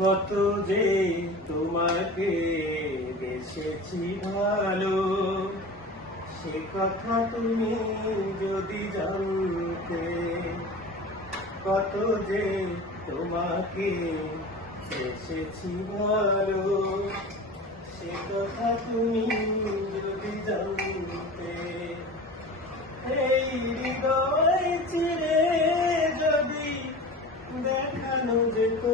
কত যে তোমাকে বেসেছি ভালো, সে কথা তুমি যদি জানতে। কত যে তোমাকে বেসেছি ভালো, সে কথা তুমি যদি জানতে। এই হৃদয় চিরে যদি দেখানো যেত,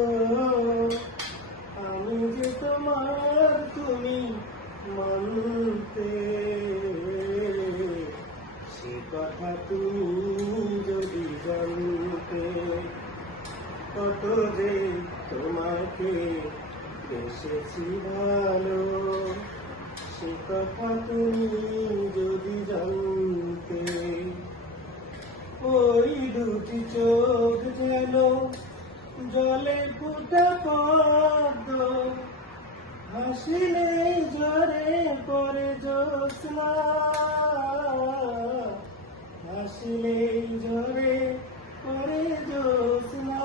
আমি যে তোমার তুমি মানতে। সে কথা তুমি যদি জানতে। কত যে তোমাকে বেসেছি ভালো, সে কথা তুমি যদি জানতে। ওই দুটি চোখ যেন জলে ফুটা পদ্ম, হাসিলে ঝরে পড়ে জ্যোৎস্না, হাসিলে ঝরে পড়ে জ্যোৎস্না।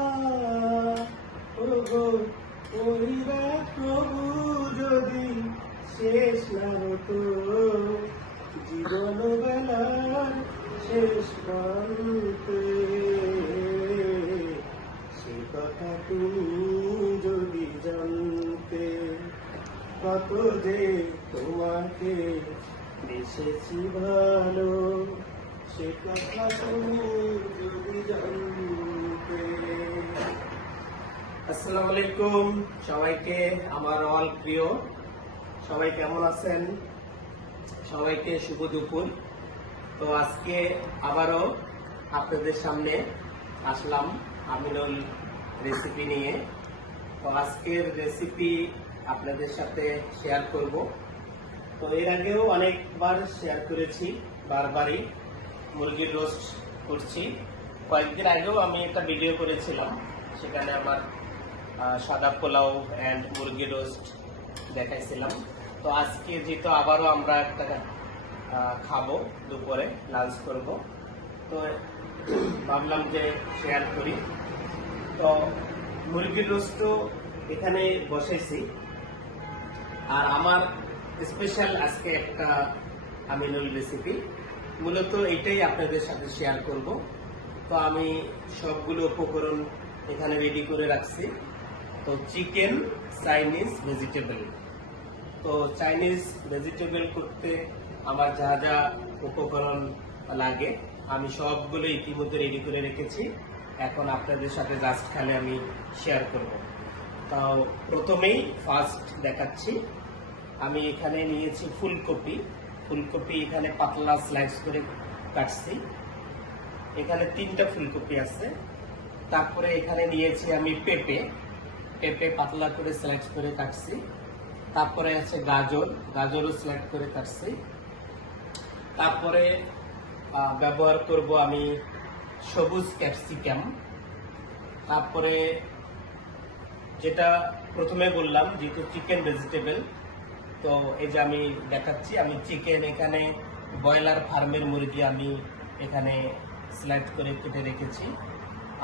ওগো ওই রাত প্রভু যদি শেষ না হতো, জীবন বেলার শেষ প্রান্তে। সে কথা তুমি যদি জানতে। কত যে তোমাকে বেসেছি ভালো, সে কথা তুমি যদি জানতে। আসসালামু আলাইকুম সবাইকে, আমার অল প্রিয় সবাই কেমন আছেন? সবাইকে শুভ দুপুর। তো আজকে আবারও আপনাদের সামনে আসলাম আমিনুল রেসিপি নিয়ে। তো আজকের রেসিপি আপনাদের সাথে শেয়ার করব। তো এর আগেও অনেকবার শেয়ার করেছি, বারবারই মুরগির রোস্ট করছি। কয়েকদিন আগেও আমি একটা ভিডিও করেছিলাম, সেখানে আমার সাদা পোলাও অ্যান্ড মুরগি রোস্ট দেখাইছিলাম। তো আজকে যেহেতু আবারও আমরা একটা খাবো, দুপুরে লাঞ্চ করব, তো ভাবলাম যে শেয়ার করি। তো মুরগির রোস্টও এখানে বসাইছি, আর আমার স্পেশাল আজকে একটা আমিনুল রেসিপি, মূলত এটাই আপনাদের সাথে শেয়ার করব। তো আমি সবগুলো উপকরণ এখানে রেডি করে রাখছি। তো চিকেন চাইনিজ ভেজিটেবল। তো চাইনিজ ভেজিটেবল করতে আমার যা যা উপকরণ লাগে আমি সবগুলো ইতিমধ্যে রেডি করে রেখেছি। এখন আপনাদের সাথে জাস্ট খালি আমি শেয়ার করব। তাও প্রথমেই ফার্স্ট দেখাচ্ছি, আমি এখানে নিয়েছি ফুলকপি। ফুলকপি এখানে পাতলা স্লাইস করে কাটছি, এখানে 3টা ফুলকপি আছে। তারপরে এখানে নিয়েছি আমি পেঁপে, পেঁপে পাতলা করে সিলেক্ট করে কাটছি। তারপরে আছে গাজর, গাজরও সিলেক্ট করে কাটছি। তারপরে ব্যবহার করব আমি সবুজ ক্যাপসিকাম। তারপরে যেটা প্রথমে বললাম, যেহেতু চিকেন ভেজিটেবল, তো এই যে আমি দেখাচ্ছি, আমি চিকেন এখানে ব্রয়লার ফার্মের মুরগি আমি এখানে সিলেক্ট করে কেটে রেখেছি।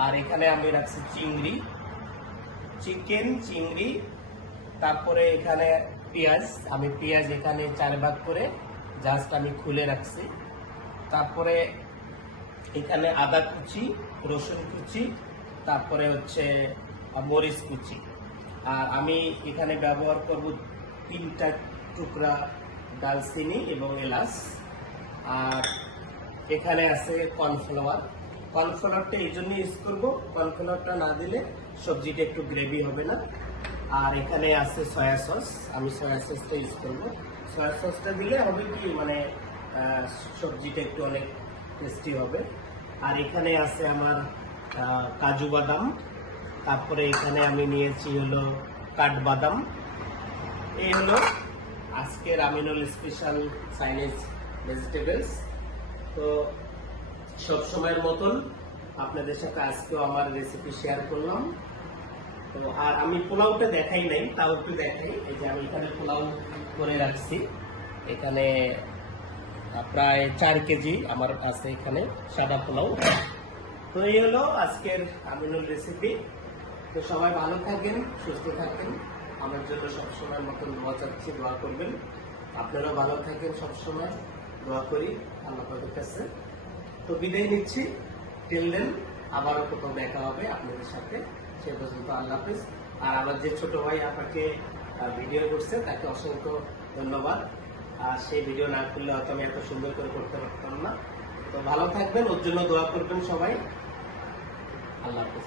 আর এখানে আমি রাখছি চিংড়ি, চিকেন চিংড়ি। তারপরে এখানে পেঁয়াজ, আমি পেঁয়াজ এখানে 4 ভাগ করে জাস্ট আমি খুলে রাখছি। তারপরে এখানে আদা কুচি, রসুন কুচি, তারপরে হচ্ছে মরিচ কুচি। আর আমি এখানে ব্যবহার করব 3টা টুকরা দালচিনি এবং এলাচ। আর এখানে আছে কর্নফ্লাওয়ার। কর্নফ্লাওয়ারটা এই জন্য ইউজ করবো, কর্নফ্লাওয়ারটা না দিলে সবজিটা একটু গ্রেভি হবে না। আর এখানে আছে সয়া সস, আমি সয়া সসটা ইউজ করবো। সয়া সসটা দিলে হবে কি, মানে সবজিটা একটু অনেক টেস্টি হবে। আর এখানে আছে আমার কাজু বাদাম। তারপরে এখানে আমি নিয়েছি হলো কাঠবাদাম। এই হলো আজকের আমিনুল স্পেশাল চাইনিজ ভেজিটেবলস। তো সব সময়ের মতন আপনাদের সাথে আজকেও আমার রেসিপি শেয়ার করলাম। তো আর আমি পোলাওটা দেখাই নাই, তাও একটু দেখাই। এই যে আমি এখানে পোলাও করে রাখছি, এখানে প্রায় 4 কেজি আমার কাছে এখানে সাদা পোলাও। তো এই হলো আজকের আমিনুল রেসিপি। তো সবাই ভালো থাকেন, সুস্থ থাকেন। আমার জন্য সবসময় মতন দোয়া চাচ্ছি, দোয়া করবেন। আপনারাও ভালো থাকেন, সবসময় দোয়া করি আল্লাহ পাকের কাছে। তো বিদায় নিচ্ছি, টিল দেন আবারও কোথাও দেখা হবে আপনাদের সাথে। সে পর্যন্ত আল্লাহ হাফেজ। আর আমার যে ছোট ভাই আপনাকে ভিডিও করছে তাকে অসংখ্য ধন্যবাদ। আর সেই ভিডিও না করলে হয়তো আমি এত সুন্দর করে করতে পারতাম না। তো ভালো থাকবেন, ওর জন্য দোয়া করবেন সবাই। আল্লাহ হাফেজ।